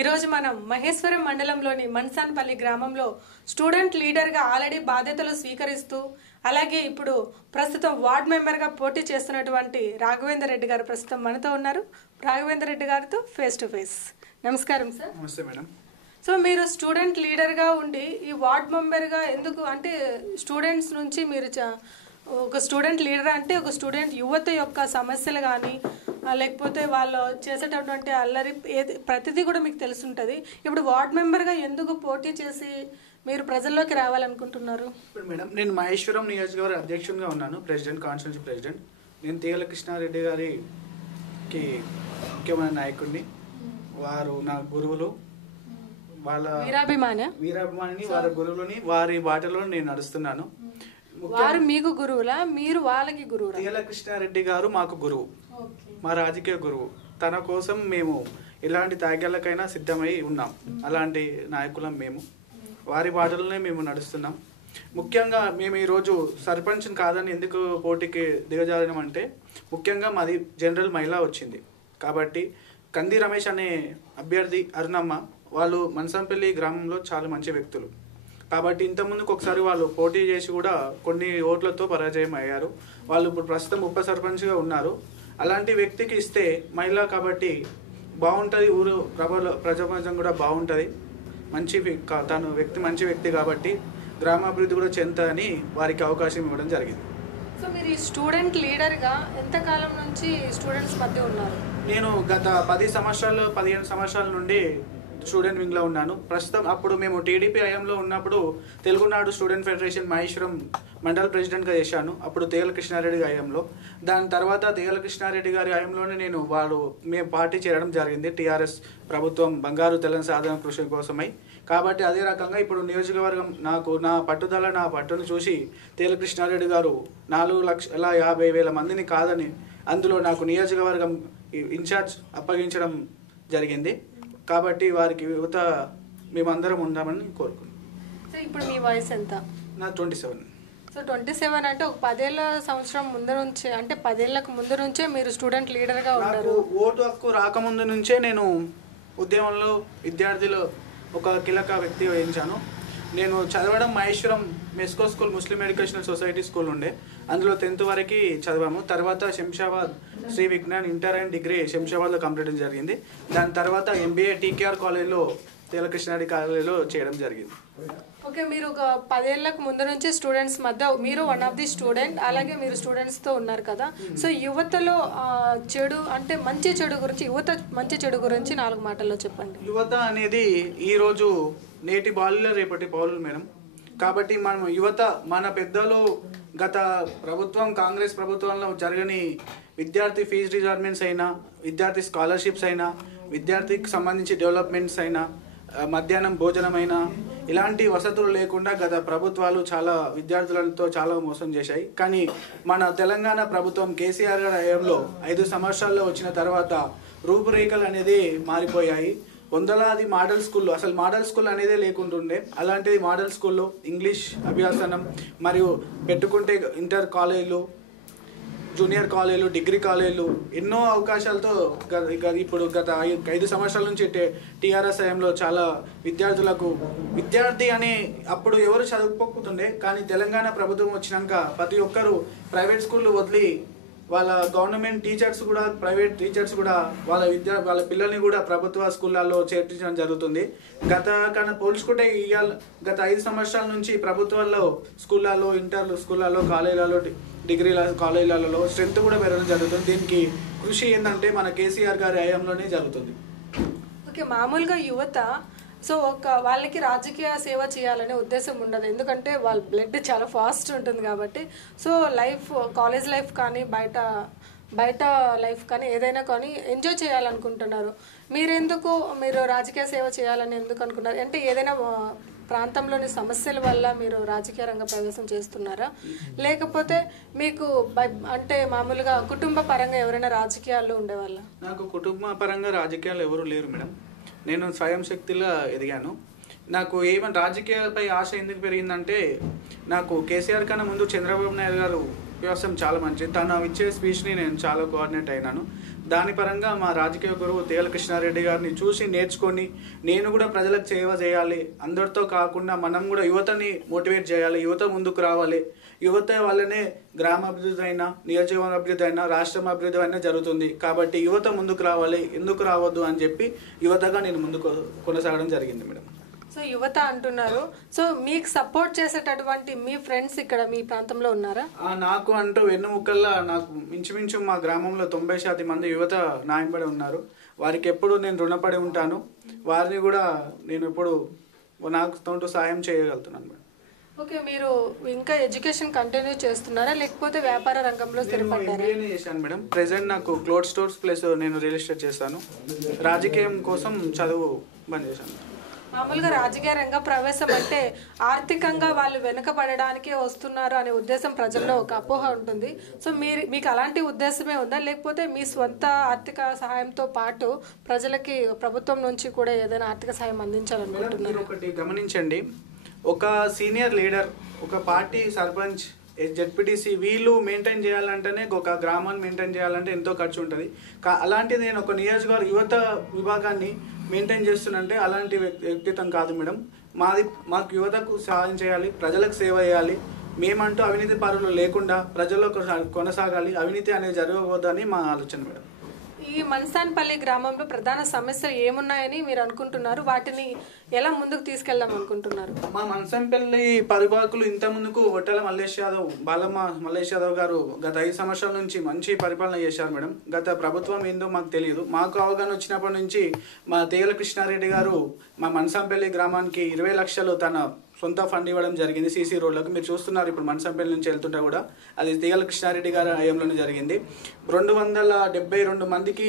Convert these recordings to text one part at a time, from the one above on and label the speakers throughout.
Speaker 1: ఈరోజు మనం మహేశ్వరం మండలంలోని మన్సాన్పల్లి గ్రామంలో స్టూడెంట్ లీడర్గా ఆల్రెడీ బాధ్యతలు స్వీకరిస్తూ అలాగే ఇప్పుడు ప్రస్తుతం వార్డ్ మెంబర్గా పోటీ చేస్తున్నటువంటి రాఘవేందర్ రెడ్డి గారు ప్రస్తుతం మనతో ఉన్నారు. రాఘవేందర్ రెడ్డి గారితో ఫేస్ టు ఫేస్. నమస్కారం సార్.
Speaker 2: నమస్తే మేడం.
Speaker 1: సో మీరు స్టూడెంట్ లీడర్గా ఉండి ఈ వార్డ్ మెంబర్గా ఎందుకు అంటే స్టూడెంట్స్ నుంచి మీరు ఒక స్టూడెంట్ లీడర్ అంటే ఒక స్టూడెంట్ యువత యొక్క సమస్యలు కానీ లేకపోతే వాళ్ళు చేసేటటువంటి అల్లరి ఏది ప్రతిదీ కూడా మీకు తెలుసుంటుంది. ఇప్పుడు వార్డ్ మెంబర్గా ఎందుకు పోటీ చేసి మీరు ప్రజల్లోకి రావాలనుకుంటున్నారు?
Speaker 2: ఇప్పుడు మేడం నేను మహేశ్వరం నియోజకవర్గ అధ్యక్షునిగా ఉన్నాను ప్రెసిడెంట్ కాన్స్టిట్యూన్సీ ప్రెసిడెంట్. నేను తీగల కృష్ణారెడ్డి గారికి ముఖ్యమైన నాయకుడిని. వారు నా గురువులు. వాళ్ళ
Speaker 1: వీరాభిమాన?
Speaker 2: వీరాభిమానిని వారి గురువులని వారి బాటలో నేను నడుస్తున్నాను.
Speaker 1: వారు మీకు గురువులా? మీరు వాళ్ళకి గురువులా?
Speaker 2: తీగల కృష్ణారెడ్డి గారు మాకు గురువు. మా రాజకీయ గురువు. తన కోసం మేము ఎలాంటి త్యాగాలకైనా సిద్ధమై ఉన్నాం. అలాంటి నాయకులం మేము. వారి బాటలోనే మేము నడుస్తున్నాం. ముఖ్యంగా మేము ఈరోజు సర్పంచ్ని కాదని ఎందుకు పోటీకి దిగజారినామంటే ముఖ్యంగా మాది జనరల్ మహిళ వచ్చింది. కాబట్టి కంది రమేష్ అనే అభ్యర్థి అరుణమ్మ వాళ్ళు మనసంపల్లి గ్రామంలో చాలా మంచి వ్యక్తులు. కాబట్టి ఇంతకుముందుకు ఒకసారి వాళ్ళు పోటీ చేసి కూడా కొన్ని ఓట్లతో పరాజయం అయ్యారు. వాళ్ళు ఇప్పుడు ప్రస్తుతం ఉప సర్పంచ్గా ఉన్నారు. అలాంటి వ్యక్తికి ఇస్తే మహిళ కాబట్టి బాగుంటుంది ఊరు ప్రబల ప్రజాప్రజం కూడా బాగుంటుంది. మంచి తను వ్యక్తి మంచి వ్యక్తి కాబట్టి గ్రామాభివృద్ధి కూడా చెందుతుందని వారికి అవకాశం ఇవ్వడం జరిగింది.
Speaker 1: సో మీరు ఈ స్టూడెంట్ లీడర్గా ఎంతకాలం నుంచి స్టూడెంట్స్ మధ్య ఉన్నారు?
Speaker 2: నేను గత పది సంవత్సరాలు పదిహేను సంవత్సరాల నుండి స్టూడెంట్ వింగ్లో ఉన్నాను. ప్రస్తుతం అప్పుడు మేము టీడీపీ హయాంలో ఉన్నప్పుడు తెలుగునాడు స్టూడెంట్ ఫెడరేషన్ మహేశ్వరం మండల్ ప్రెసిడెంట్గా చేశాను. అప్పుడు తేగల కృష్ణారెడ్డి హయాంలో దాని తర్వాత తేగల కృష్ణారెడ్డి గారి హయాంలోనే నేను వాడు మేము పార్టీ చేరడం జరిగింది. టీఆర్ఎస్ ప్రభుత్వం బంగారు తెలంగాణ సాధన కృషి కోసమై. కాబట్టి అదే రకంగా ఇప్పుడు నియోజకవర్గం నాకు నా పట్టుదల నా పట్టును చూసి తేల కృష్ణారెడ్డి గారు నాలుగు లక్షల యాభై వేల మందిని కాదని అందులో నాకు నియోజకవర్గం ఇన్ఛార్జ్ అప్పగించడం జరిగింది. కాబట్టి వారికి యువత మేమందరం ఉందామని కోరుకున్నాం
Speaker 1: సో ఇప్పుడు మీ వయసు ఎంత?
Speaker 2: నా twenty seven.
Speaker 1: So twenty seven అంటే ఒక పదేళ్ళ సంవత్సరం ముందు నుంచే అంటే పదేళ్ళకు ముందు నుంచే మీరు స్టూడెంట్ లీడర్గా ఉన్నారు.
Speaker 2: ఓటు హక్కు రాకముందు నుంచే నేను ఉద్యమంలో విద్యార్థిలో ఒక కీలక వ్యక్తి వహించాను. నేను చదవడం Maheshwaram MESCO school Muslim educational society school ఉండే. అందులో టెన్త్ వరకు చదివాము. తర్వాత Shamshabad Shri Vignan inter and degree శంషాబాద్లో complete జరిగింది. దాని తర్వాత ఎంబీఏ టీకేఆర్ కాలేజ్లో తెలకృష్ణారెడ్డి కాలేజీలో చేయడం జరిగింది.
Speaker 1: ఓకే మీరు ఒక పదేళ్ళకు ముందు నుంచి స్టూడెంట్స్ మధ్య మీరు వన్ ఆఫ్ ది స్టూడెంట్ అలాగే మీరు స్టూడెంట్స్తో ఉన్నారు కదా. సో యువతలో చెడు అంటే మంచి చెడు గురించి యువత మంచి చెడు గురించి నాలుగు మాటల్లో చెప్పండి.
Speaker 2: యువత అనేది ఈరోజు నేటి బాలులే రేపటి పౌరులు మేడం. కాబట్టి మనం యువత మన పెద్దలు గత ప్రభుత్వం కాంగ్రెస్ ప్రభుత్వంలో జరగని విద్యార్థి ఫీజు రిజర్మెంట్స్ అయినా విద్యార్థి స్కాలర్షిప్స్ అయినా విద్యార్థికి సంబంధించి డెవలప్మెంట్స్ అయినా మధ్యాహ్నం భోజనం అయినా ఇలాంటి వసతులు లేకుండా గత ప్రభుత్వాలు చాలా విద్యార్థులతో చాలా మోసం చేశాయి. కానీ మన తెలంగాణ ప్రభుత్వం కేసీఆర్ గారి హయాంలో ఐదు సంవత్సరాల్లో వచ్చిన తర్వాత రూపురేఖలు అనేది మారిపోయాయి. వందలాది మోడల్ స్కూల్లో అసలు మోడల్ స్కూల్ అనేదే లేకుంటుండే అలాంటిది మోడల్ స్కూల్లో ఇంగ్లీష్ అభ్యాసనం మరియు పెట్టుకుంటే ఇంటర్ కాలేజీలు జూనియర్ కాలేజీలు డిగ్రీ కాలేజీలు ఎన్నో అవకాశాలతో ఇప్పుడు గత ఐదు సంవత్సరాల నుంచి టీఆర్ఎస్ హయాంలో చాలా విద్యార్థులకు విద్యార్థి అని అప్పుడు ఎవరు చదువుకోకుంటుండే కానీ తెలంగాణ ప్రభుత్వం వచ్చినాక ప్రతి ఒక్కరూ ప్రైవేట్ స్కూళ్ళు వదిలి వాళ్ళ గవర్నమెంట్ టీచర్స్ కూడా ప్రైవేట్ టీచర్స్ కూడా వాళ్ళ విద్యా వాళ్ళ పిల్లల్ని కూడా ప్రభుత్వ స్కూళ్ళల్లో చేర్పించడం జరుగుతుంది. గత కన్నా పోల్చుకుంటే ఇవాళ గత ఐదు సంవత్సరాల నుంచి ప్రభుత్వాల్లో స్కూళ్ళల్లో ఇంటర్ స్కూళ్ళల్లో కాలేజీలలో డిగ్రీల కాలేజీలలో స్ట్రెంత్ కూడా పెరగడం జరుగుతుంది. దీనికి కృషి ఏంటంటే మన కేసీఆర్ గారి హయాంలోనే జరుగుతుంది.
Speaker 1: ఓకే మామూలుగా యువత సో ఒక వాళ్ళకి రాజకీయ సేవ చేయాలనే ఉద్దేశం ఉండదు. ఎందుకంటే వాళ్ళ బ్లడ్ చాలా ఫాస్ట్ ఉంటుంది కాబట్టి. సో లైఫ్ కాలేజ్ లైఫ్ కానీ బయట బయట లైఫ్ కానీ ఏదైనా కానీ ఎంజాయ్ చేయాలనుకుంటున్నారు. మీరెందుకు మీరు రాజకీయ సేవ చేయాలని ఎందుకు అనుకున్నారు? అంటే ఏదైనా ప్రాంతంలోని సమస్యల వల్ల మీరు రాజకీయ రంగ ప్రవేశం చేస్తున్నారా? లేకపోతే మీకు బై- అంటే మామూలుగా కుటుంబ పరంగా ఎవరైనా రాజకీయాల్లో ఉండేవాళ్ళ?
Speaker 2: నాకు కుటుంబ పరంగా రాజకీయాలు ఎవరు లేరు మేడం. నేను స్వయం శక్తిలా ఎదిగాను. నాకు ఏమైనా రాజకీయాలపై ఆశ ఎందుకు పెరిగిందంటే నాకు కేసీఆర్ కన్నా ముందు చంద్రబాబు నాయుడు గారు వ్యవసాయం చాలా మంచిది తను ఇచ్చే స్పీచ్ని నేను చాలా కోఆర్డినేట్ అయినాను. దాని పరంగా మా రాజకీయ గురువు తేల కృష్ణారెడ్డి గారిని చూసి నేర్చుకొని నేను కూడా ప్రజలకు సేవ చేయాలి. అందరితో కాకుండా మనం కూడా యువతని మోటివేట్ చేయాలి యువత ముందుకు రావాలి. యువత వల్లనే గ్రామ అభివృద్ధి అయినా నియోజకవర్గ అభివృద్ధి అయినా రాష్ట్రం అభివృద్ధి అయినా జరుగుతుంది. కాబట్టి యువత ముందుకు రావాలి ఎందుకు రావద్దు అని చెప్పి యువతగా నేను ముందుకు కొనసాగడం జరిగింది మేడం.
Speaker 1: సో యువత అంటున్నారు. సో మీకు సపోర్ట్ చేసేటటువంటి మీ ఫ్రెండ్స్ ఇక్కడ మీ ప్రాంతంలో ఉన్నారా?
Speaker 2: నాకు అంటూ వెన్నుముక్కల్లా నాకు ఇంచుమించు మా గ్రామంలో తొంభై శాతం మంది యువత నాయంబడి ఉన్నారు. వారికి ఎప్పుడు నేను రుణపడి ఉంటాను. వారిని కూడా నేను ఎప్పుడు నాకు తోటి సాయం చేయగలుగుతున్నాను మేడం.
Speaker 1: ఓకే మీరు ఇంకా ఎడ్యుకేషన్ కంటిన్యూ చేస్తున్నారా? లేకపోతే వ్యాపార రంగంలో స్థిరపడ్డారా?
Speaker 2: ఎంబీఏనే చేశాను మేడం. ప్రెసెంట్ నాకు క్లోత్ స్టోర్స్ ప్లస్ నేను రియల్ ఎస్టేట్ చేస్తాను. రాజకీయం కోసం చదువు బంద్ చేశాను.
Speaker 1: మామూలుగా రాజకీయ రంగ ప్రవేశం అంటే ఆర్థికంగా వాళ్ళు వెనుకబడడానికి వస్తున్నారు అనే ఉద్దేశం ప్రజల్లో ఒక అపోహ ఉంటుంది. సో మీరు మీకు అలాంటి ఉద్దేశమే ఉందా? లేకపోతే మీ స్వంత ఆర్థిక సహాయంతో పాటు ప్రజలకి ప్రభుత్వం నుంచి కూడా ఏదైనా ఆర్థిక సహాయం అందించాలనుకుంటున్నారు?
Speaker 2: ఒకటి గమనించండి. ఒక సీనియర్ లీడర్ ఒక పార్టీ సర్పంచ్ జెడ్పీటీసీ వీళ్ళు మెయింటైన్ చేయాలంటేనే ఒక గ్రామాన్ని మెయింటైన్ చేయాలంటే ఎంతో ఖర్చు ఉంటుంది. కా- అలాంటిది నేను ఒక నియోజకవర్గ యువత విభాగాన్ని మెయింటైన్ చేస్తున్నంటే అలాంటి వ్యక్తి- వ్యక్తిత్వం కాదు మేడం. మాది మాకు యువతకు సహాయం చేయాలి ప్రజలకు సేవ చేయాలి. మేమంటూ అవినీతి పరులు లేకుండా ప్రజల్లో కొనసాగాలి. అవినీతి అనేది జరగకూడదని మా ఆలోచన మేడం.
Speaker 1: ఈ మన్సాన్పల్లి గ్రామంలో ప్రధాన సమస్యలు ఏమున్నాయని మీరు అనుకుంటున్నారు? వాటిని ఎలా ముందుకు తీసుకెళ్దాం అనుకుంటున్నారు?
Speaker 2: మా మన్సాన్పల్లి పరిపాలకులు ఇంత ముందుకు ఒట్టల మల్లేష్ యాదవ్ బాలమ్మ మల్లేష్ యాదవ్ గారు గత ఐదు సంవత్సరాల నుంచి మంచి పరిపాలన చేశారు మేడం. గత ప్రభుత్వం ఏందో మాకు తెలియదు. మాకు అవగాహన వచ్చినప్పటి నుంచి మా తేగల కృష్ణారెడ్డి గారు మా మన్సాంపల్లి గ్రామానికి ఇరవై లక్షలు తన సొంత ఫండ్ ఇవ్వడం జరిగింది సీసీ రోడ్లకు. మీరు చూస్తున్నారు ఇప్పుడు మనసంపల్లి నుంచి వెళ్తుంటే కూడా అది తీగల కృష్ణారెడ్డి గారి హయాంలోనే జరిగింది. రెండు వందల డెబ్బై రెండు మందికి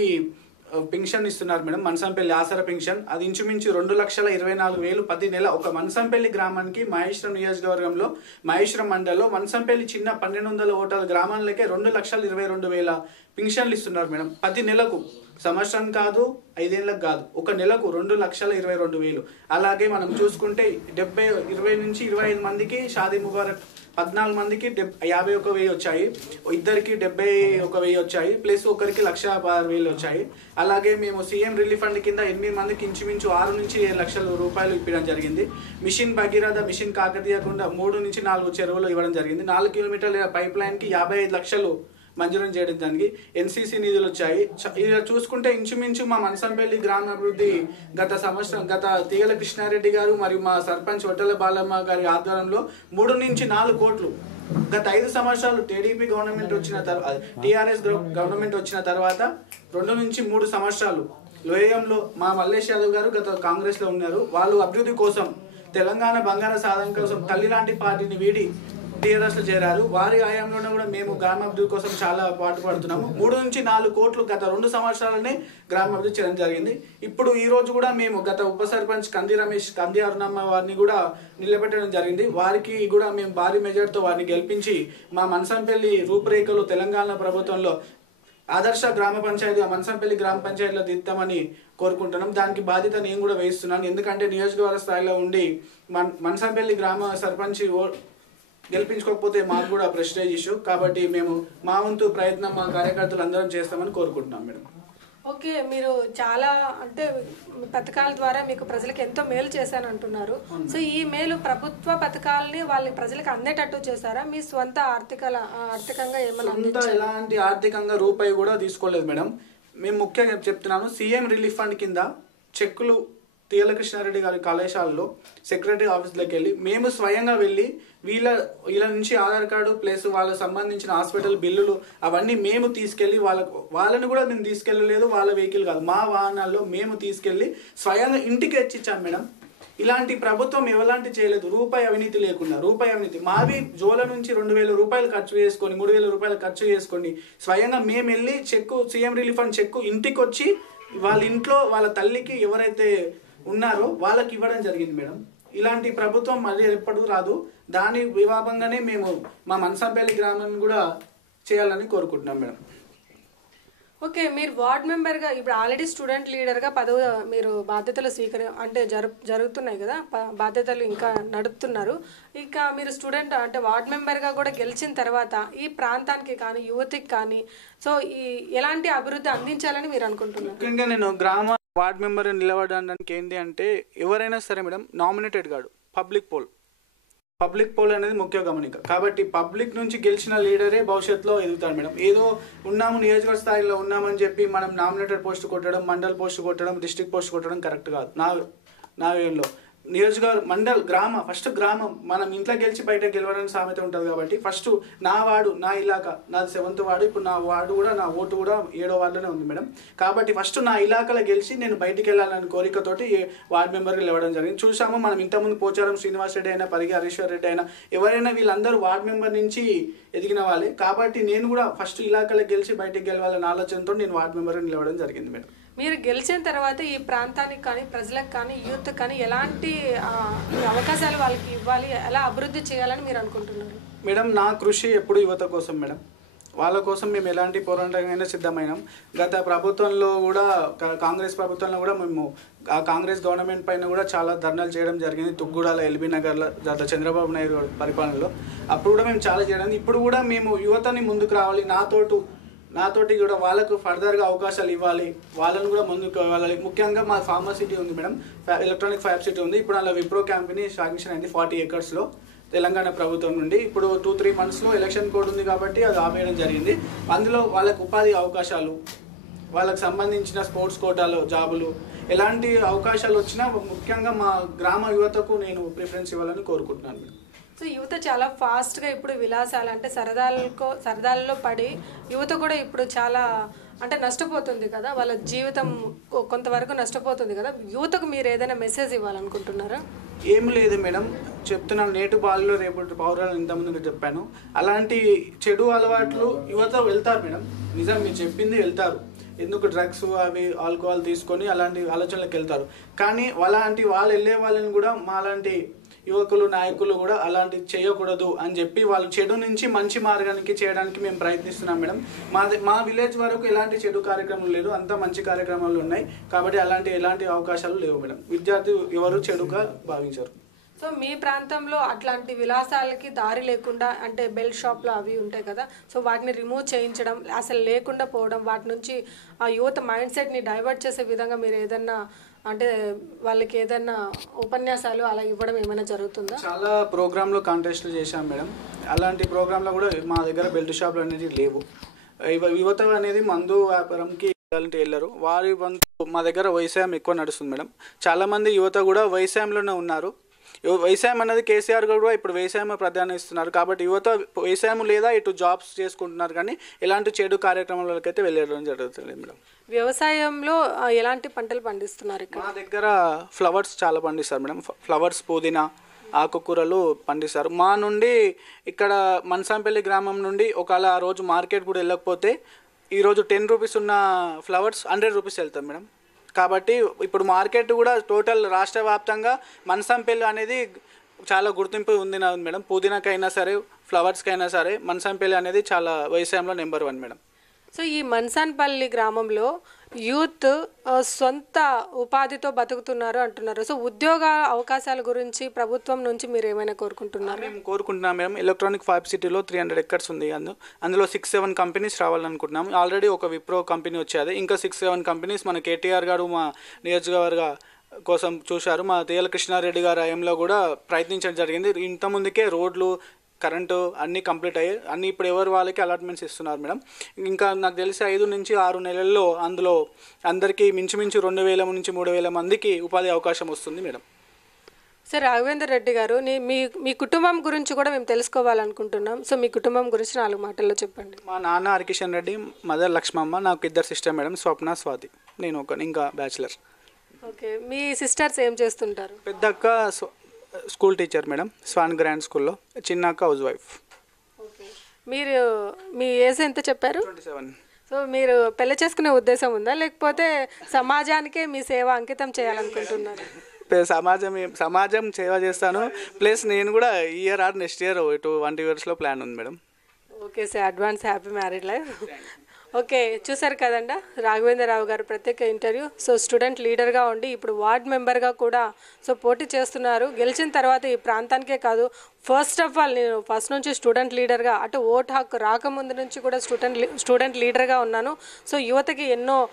Speaker 2: పెన్షన్ పింఛన్ ఇస్తున్నారు మేడం మనసంపల్లి ఆసర పింఛన్. అది ఇంచుమించు రెండు లక్షల ఇరవై నాలుగు వేలు ప్రతి నెల ఒక మనసంపల్లి గ్రామానికి మహేశ్వరం నియోజకవర్గంలో మహేశ్వరం మండలంలో మనసంపల్లి చిన్న పన్నెండు వందల ఓటర్ల గ్రామాలకే రెండు లక్షల ఇరవై రెండు వేల పింఛన్లు ఇస్తున్నారు మేడం ప్రతి నెలకు. సంవత్సరం కాదు ఐదేళ్ళకు కాదు. ఒక నెలకు రెండు లక్షల ఇరవై రెండు వేలు. అలాగే మనం చూసుకుంటే డెబ్బై ఇరవై నుంచి ఇరవై ఐదు మందికి షాదీ ముబారక్ పద్నాలుగు మందికి డెబ్ యాభై ఒక వెయ్యి వచ్చాయి. ఇద్దరికి డెబ్బై ఒక వెయ్యి వచ్చాయి. ప్లస్ ఒకరికి లక్ష ఆరు వేలు వచ్చాయి. అలాగే మేము సీఎం రిలీఫ్ ఫండ్ కింద ఎనిమిది మందికి ఇంచుమించు ఆరు నుంచి ఏడు లక్షల రూపాయలు ఇవ్వడం జరిగింది. మిషన్ భగీరథ మిషన్ కాకతీయకుండా మూడు నుంచి నాలుగు చెరువులు ఇవ్వడం జరిగింది. నాలుగు కిలోమీటర్ల పైప్ లైన్కి యాభై ఐదు లక్షలు మంజూరు చేయడం దానికి ఎన్సీసీ నిధులు వచ్చాయి. ఇలా చూసుకుంటే ఇంచుమించు మా మనసంపల్లి గ్రామాభివృద్ధి గత సంవత్సరం గత తీగల కృష్ణారెడ్డి గారు మరియు మా సర్పంచ్ వడ్డల బాలమ్మ గారి ఆధ్వర్యంలో మూడు నుంచి నాలుగు కోట్లు గత ఐదు సంవత్సరాలు టీడీపీ గవర్నమెంట్ వచ్చిన తర్వాత టీఆర్ఎస్ గవర్నమెంట్ వచ్చిన తర్వాత రెండు నుంచి మూడు సంవత్సరాలు లోయంలో మా మల్లేష్ యాదవ్ గారు గత కాంగ్రెస్లో ఉన్నారు. వాళ్ళు అభివృద్ధి కోసం తెలంగాణ బంగార సాధన కోసం తల్లి లాంటి పార్టీని వీడి టీఆర్ఎస్ చేరారు. వారి హయాంలోనే కూడా మేము గ్రామాభివృద్ధి కోసం చాలా పాటు పడుతున్నాము. మూడు నుంచి నాలుగు కోట్లు గత రెండు సంవత్సరాలనే గ్రామాభివృద్ధి చేయడం జరిగింది. ఇప్పుడు ఈ రోజు కూడా మేము గత ఉప సర్పంచ్ కంది రమేష్ కంది అరుణమ్మ వారిని కూడా నిలబెట్టడం జరిగింది. వారికి కూడా మేము భారీ మెజార్టీతో వారిని గెలిపించి మా మనసంపల్లి రూపురేఖలు తెలంగాణ ప్రభుత్వంలో ఆదర్శ గ్రామ పంచాయతీ మనసంపల్లి గ్రామ పంచాయతీలో దిద్దామని కోరుకుంటున్నాం. దానికి బాధ్యత నేను కూడా వహిస్తున్నాను. ఎందుకంటే నియోజకవర్గ స్థాయిలో ఉండి మన్ మనసంపల్లి గ్రామ సర్పంచ్ ఓ- గెలిపించుకోకపోతే మాకు కూడా ప్రెస్టేజ్ ఇష్యూ. కాబట్టి మేము మా వంతు ప్రయత్నం మా కార్యకర్తలు అందరం చేస్తామని కోరుకుంటున్నాం మేడం.
Speaker 1: ఓకే మీరు చాలా అంటే పథకాల ద్వారా మీకు ప్రజలకు ఎంతో మేలు చేశాను అంటున్నారు. సో ఈ మేలు ప్రభుత్వ పథకాలని వాళ్ళ ప్రజలకు అందేటట్టు చేశారా? మీ స్వంత ఆర్థిక ఆర్థికంగా ఏమైనా
Speaker 2: ఎలాంటి ఆర్థికంగా రూపాయి కూడా తీసుకోలేదు మేడం. మేము ముఖ్యంగా చెప్తున్నాను సీఎం రిలీఫ్ ఫండ్ కింద చెక్కులు తీయల కృష్ణారెడ్డి గారి కళాశాలలో సెక్రటరీ ఆఫీస్లోకి వెళ్ళి మేము స్వయంగా వెళ్ళి వీళ్ళ వీళ్ళ నుంచి ఆధార్ కార్డు ప్లస్ వాళ్ళకి సంబంధించిన హాస్పిటల్ బిల్లులు అవన్నీ మేము తీసుకెళ్ళి వాళ్ళకు వాళ్ళని కూడా మేము తీసుకెళ్ళలేదు వాళ్ళ వెహికల్ కాదు. మా వాహనాల్లో మేము తీసుకెళ్ళి స్వయంగా ఇంటికి వచ్చిచ్చాం మేడం. ఇలాంటి ప్రభుత్వం ఎవలాంటి చేయలేదు. రూపాయి అవినీతి లేకుండా రూపాయి అవినీతి. మావి జోల నుంచి రెండు వేల రూపాయలు ఖర్చు చేసుకొని మూడు వేల రూపాయలు ఖర్చు చేసుకొని స్వయంగా మేము వెళ్ళి cheque CM relief and cheque ఇంటికి వచ్చి వాళ్ళ ఇంట్లో వాళ్ళ తల్లికి ఎవరైతే ఉన్నారో వాళ్ళకి ఇవ్వడం జరిగింది మేడం. ఇలాంటి ప్రభుత్వం మళ్ళీ ఎప్పుడు రాదు. దాని విభాగంగానే మేము మా మనసాపల్లి గ్రామాన్ని కూడా చేయాలని కోరుకుంటున్నాం మేడం.
Speaker 1: ఓకే మీరు వార్డ్ మెంబర్గా ఇప్పుడు ఆల్రెడీ స్టూడెంట్ లీడర్గా పదవి మీరు బాధ్యతలు స్వీకరి అంటే జరు జరుగుతున్నాయి కదా బాధ్యతలు ఇంకా నడుపుతున్నారు. ఇక మీరు స్టూడెంట్ అంటే వార్డ్ మెంబర్గా కూడా గెలిచిన తర్వాత ఈ ప్రాంతానికి కానీ యువతికి కానీ సో ఈ ఎలాంటి అభివృద్ధి అందించాలని మీరు అనుకుంటున్నారు?
Speaker 2: ముఖ్యంగా నేను గ్రామ వార్డ్ మెంబర్ నిలబడడానికి ఏంటి అంటే ఎవరైనా సరే మేడం నామినేటెడ్ కాడు పబ్లిక్ పోల్. పబ్లిక్ పోల్ అనేది ముఖ్య గమనిక. కాబట్టి పబ్లిక్ నుంచి గెలిచిన లీడరే భవిష్యత్తులో ఎదుగుతాడు మేడం. ఏదో ఉన్నాము నియోజకవర్గ స్థాయిలో ఉన్నామని చెప్పి మనం నామినేటెడ్ పోస్ట్ కొట్టడం మండల్ పోస్ట్ కొట్టడం డిస్ట్రిక్ట్ పోస్ట్ కొట్టడం కరెక్ట్ కాదు. నా నా వ్యూలో. నియోజకవర్గ మండల్ గ్రామ ఫస్ట్ గ్రామం మనం ఇంట్లో గెలిచి బయట గెలవడానికి సామెత ఉంటుంది కాబట్టి ఫస్ట్ నా వాడు నా ఇలాకా నాది సెవెంత్ వాడు ఇప్పుడు నా వార్డు కూడా నా ఓటు కూడా ఏడో వార్డులోనే ఉంది మేడం. కాబట్టి ఫస్ట్ నా ఇలాకలో గెలిచి నేను బయటికి వెళ్ళాలని కోరికతోటి వార్డు మెంబర్కి లేవడం జరిగింది. చూసాము మనం ఇంతకుముందు పోచారం శ్రీనివాస్ రెడ్డి అయినా పరిగి హరీశ్వర్ రెడ్డి అయినా ఎవరైనా వీళ్ళందరూ వార్డు మెంబర్ నుంచి ఎదిగిన వాళ్ళే. కాబట్టి నేను కూడా ఫస్ట్ ఇలాకలో గెలిచి బయటికి గెలవాలనే ఆలోచనతో నేను వార్డు మెంబర్గా నిలవడం జరిగింది మేడం.
Speaker 1: మీరు గెలిచిన తర్వాత ఈ ప్రాంతానికి కానీ ప్రజలకు కానీ యూత్ కానీ ఎలాంటి అవకాశాలు వాళ్ళకి ఇవ్వాలి ఎలా అభివృద్ధి చేయాలని మీరు అనుకుంటున్నారు?
Speaker 2: మేడం నా కృషి ఎప్పుడు యువత కోసం మేడం. వాళ్ళ కోసం మేము ఎలాంటి పోరాటమైనా సిద్ధమైనాం. గత ప్రభుత్వంలో కూడా కాంగ్రెస్ ప్రభుత్వంలో కూడా మేము ఆ కాంగ్రెస్ గవర్నమెంట్ పైన కూడా చాలా ధర్నాలు చేయడం జరిగింది. తుగ్గుడాల ఎల్బీ నగర్లో గత చంద్రబాబు నాయుడు పరిపాలనలో. అప్పుడు కూడా మేము చాలా చేయడం ఇప్పుడు కూడా మేము యువతని ముందుకు రావాలి. నాతోటు నాతోటి కూడా వాళ్ళకు ఫర్దర్గా అవకాశాలు ఇవ్వాలి. వాళ్ళని కూడా ముందుకు వెళ్ళాలి. ముఖ్యంగా మా ఫార్మసిటీ ఉంది మేడం. ఎలక్ట్రానిక్ ఫైబ్ సిటీ ఉంది. ఇప్పుడు అలా విప్రో క్యాంపెనీ శాంక్షన్ అయింది ఫార్టీ ఏకర్స్లో తెలంగాణ ప్రభుత్వం నుండి. ఇప్పుడు టూ త్రీ మంత్స్లో ఎలక్షన్ కోడ్ ఉంది కాబట్టి అది ఆపేయడం జరిగింది. అందులో వాళ్ళకు ఉపాధి అవకాశాలు వాళ్ళకు సంబంధించిన స్పోర్ట్స్ కోటాలు జాబులు ఎలాంటి అవకాశాలు వచ్చినా ముఖ్యంగా మా గ్రామ యువతకు నేను ప్రిఫరెన్స్ ఇవ్వాలని కోరుకుంటున్నాను మేడం.
Speaker 1: సో యువత చాలా ఫాస్ట్గా ఇప్పుడు విలాసాలు అంటే సరదాలకో సరదాలలో పడి యువత కూడా ఇప్పుడు చాలా అంటే నష్టపోతుంది కదా వాళ్ళ జీవితం కొంతవరకు నష్టపోతుంది కదా. యువతకు మీరు ఏదైనా మెసేజ్ ఇవ్వాలనుకుంటున్నారా?
Speaker 2: ఏం లేదు మేడం. చెప్తున్నాను నేటి బాల్లో రేపు పౌరాలు ఇంతకుముందు చెప్పాను. అలాంటి చెడు అలవాట్లు యువత వెళ్తారు మేడం. నిజం మీరు చెప్పింది వెళ్తారు. ఎందుకు డ్రగ్స్ అవి ఆల్కహాల్ తీసుకొని అలాంటి ఆలోచనలకు వెళ్తారు. కానీ అలాంటి వాళ్ళు వెళ్ళే వాళ్ళని కూడా మాలాంటి యువకులు నాయకులు కూడా అలాంటి చేయకూడదు అని చెప్పి వాళ్ళు చెడు నుంచి మంచి మార్గానికి చేయడానికి మేము ప్రయత్నిస్తున్నాం మేడం. మా మా విలేజ్ వరకు ఎలాంటి చెడు కార్యక్రమం లేదు. అంతా మంచి కార్యక్రమాలు ఉన్నాయి. కాబట్టి అలాంటి ఎలాంటి అవకాశాలు లేవు మేడం. విద్యార్థి ఎవరు చెడుగా భావించరు.
Speaker 1: సో మీ ప్రాంతంలో అట్లాంటి విలాసాలకి దారి లేకుండా అంటే బెల్ షాప్లు అవి ఉంటాయి కదా సో వాటిని రిమూవ్ చేయించడం అసలు లేకుండా పోవడం వాటి నుంచి ఆ యువత మైండ్ సెట్ని డైవర్ట్ చేసే విధంగా మీరు ఏదన్నా అంటే వాళ్ళకి ఏదైనా ఉపన్యాసాలు అలా ఇవ్వడం ఏమైనా జరుగుతుందా?
Speaker 2: చాలా ప్రోగ్రాంలో కాంటెస్ట్లు చేశాం మేడం. అలాంటి ప్రోగ్రాంలో కూడా మా దగ్గర బెల్ట్ షాపులు అనేది లేవు. యువత అనేది మందు వ్యాపారంకి వెళ్ళాలంటే వెళ్ళరు. వారి వంతు మా దగ్గర వైశాయం ఎక్కువ నడుస్తుంది మేడం. చాలామంది యువత కూడా వైశాయంలోనే ఉన్నారు. వ్యవసాయం అనేది కేసీఆర్ గారు కూడా ఇప్పుడు వ్యవసాయం ప్రాధాన్యం ఇస్తున్నారు కాబట్టి యువత వ్యవసాయం లేదా ఇటు జాబ్స్ చేసుకుంటున్నారు కానీ ఎలాంటి చెడు కార్యక్రమాలకైతే వెళ్ళడం జరుగుతుంది మేడం.
Speaker 1: వ్యవసాయంలో ఎలాంటి పంటలు పండిస్తున్నారు ఇక్కడ?
Speaker 2: మా దగ్గర ఫ్లవర్స్ చాలా పండిస్తారు మేడం. ఫ్లవర్స్ పుదీనా ఆకుకూరలు పండిస్తారు. మా నుండి ఇక్కడ మన్సాంపల్లి గ్రామం నుండి ఒకవేళ ఆ రోజు మార్కెట్ కూడా వెళ్ళకపోతే ఈరోజు టెన్ రూపీస్ ఉన్న ఫ్లవర్స్ హండ్రెడ్ రూపీస్ వెళ్తాం మేడం. కాబట్టి ఇప్పుడు మార్కెట్ కూడా టోటల్ రాష్ట్ర వ్యాప్తంగా మన్సాంపల్లి అనేది చాలా గుర్తింపు ఉంది మేడం. పుదీనాకైనా సరే ఫ్లవర్స్కైనా సరే మన్సాంపల్లి అనేది చాలా వ్యవసాయంలో నెంబర్ వన్ మేడం.
Speaker 1: సో ఈ మన్సాన్పల్లి గ్రామంలో యూత్ సొంత ఉపాధితో బతుకుతున్నారు అంటున్నారు. సో ఉద్యోగ అవకాశాల గురించి ప్రభుత్వం నుంచి మీరు ఏమైనా కోరుకుంటున్నారు?
Speaker 2: మేము కోరుకుంటున్నాం మేడం ఎలక్ట్రానిక్ ఫైవ్ సిటీలో త్రీ హండ్రెడ్ ఎక్కర్స్ ఉంది అందు. అందులో సిక్స్ సెవెన్ కంపెనీస్ రావాలనుకుంటున్నాం. ఆల్రెడీ ఒక విప్రో కంపెనీ వచ్చేది. ఇంకా సిక్స్ సెవెన్ కంపెనీస్ మన కేటీఆర్ గారు మా నియోజకవర్గ కోసం చూశారు. మా తేల కృష్ణారెడ్డి గారు హయాంలో కూడా ప్రయత్నించడం జరిగింది. ఇంతకుముందుకే రోడ్లు కరెంటు అన్నీ కంప్లీట్ అయ్యాయి అన్నీ ఇప్పుడు ఎవరు వాళ్ళకి అలాట్మెంట్స్ ఇస్తున్నారు మేడం. ఇంకా నాకు తెలిసి ఐదు నుంచి ఆరు నెలల్లో అందులో అందరికీ మించుమించు రెండు వేల నుంచి మూడు వేల మందికి ఉపాధి అవకాశం వస్తుంది మేడం.
Speaker 1: సార్ రాఘవేందర్ రెడ్డి గారు మీ మీ కుటుంబం గురించి కూడా మేము తెలుసుకోవాలనుకుంటున్నాం. సో మీ కుటుంబం గురించి నాలుగు మాటల్లో చెప్పండి.
Speaker 2: మా నాన్న హరికిషన్ రెడ్డి మదర్ లక్ష్మమ్మ నాకు ఇద్దరు సిస్టర్ మేడం స్వప్న స్వాతి. నేను ఒక ఇంకా బ్యాచిలర్.
Speaker 1: ఓకే మీ సిస్టర్స్ ఏం చేస్తుంటారు?
Speaker 2: పెద్ద అక్క school teacher madam swan grand స్కూల్లో చిన్న అక్క హౌస్ వైఫ్.
Speaker 1: మీరు మీ ఏజ్ ఎంత చెప్పారు?
Speaker 2: సెవెన్.
Speaker 1: సో మీరు పెళ్ళి చేసుకునే ఉద్దేశం ఉందా? లేకపోతే సమాజానికే మీ సేవ అంకితం చేయాలనుకుంటున్నారు?
Speaker 2: సమాజం సమాజం సేవ చేస్తాను. ప్లస్ నేను కూడా ఇయర్ ఆర్ నెక్స్ట్ ఇయర్ ఇటు వన్ టూ ఇయర్స్లో ప్లాన్ ఉంది madam.
Speaker 1: Okay sir advance happy married life. Okay చూసారు కదండ? రాఘవేంద్రరావు గారు ప్రత్యేక ఇంటర్వ్యూ. సో స్టూడెంట్ లీడర్గా ఉండి ఇప్పుడు వార్డ్ మెంబర్గా కూడా సో పోటీ చేస్తున్నారు. గెలిచిన తర్వాత ఈ ప్రాంతానికే కాదు ఫస్ట్ ఆఫ్ ఆల్ నేను ఫస్ట్ నుంచి స్టూడెంట్ లీడర్గా అటు ఓట్ హక్కు రాకముందు నుంచి కూడా స్టూడెంట్ లీ- స్టూడెంట్ లీడర్గా ఉన్నాను. సో యువతకి ఎన్నో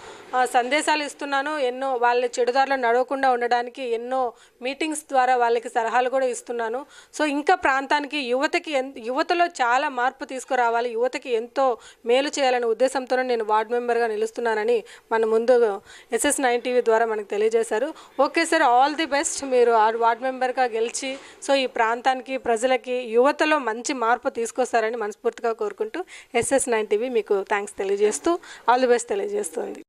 Speaker 1: సందేశాలు ఇస్తున్నాను. ఎన్నో వాళ్ళ చెడుదారులు నడవకుండా ఉండడానికి ఎన్నో మీటింగ్స్ ద్వారా వాళ్ళకి సలహాలు కూడా ఇస్తున్నాను. సో ఇంకా ప్రాంతానికి యువతకి ఎన్ యువతలో చాలా మార్పు తీసుకురావాలి. యువతకి ఎంతో మేలు చేయాలనే ఉద్దేశంతోనే నేను వార్డ్ మెంబర్గా నిలుస్తున్నానని మన ముందు ఎస్ఎస్ నైన్ టీవీ ద్వారా మనకు తెలియజేశారు. Okay sir all the best మీరు ఆ వార్డ్ మెంబర్గా గెలిచి సో ఈ ప్రాంతానికి ప్రజలకి యువతలో మంచి మార్పు తీసుకొస్తారని మనస్ఫూర్తిగా కోరుకుంటూ ఎస్ఎస్ నైన్ టీవీ మీకు థ్యాంక్స్ తెలియజేస్తూ ఆల్ ది బెస్ట్ తెలియజేస్తుంది.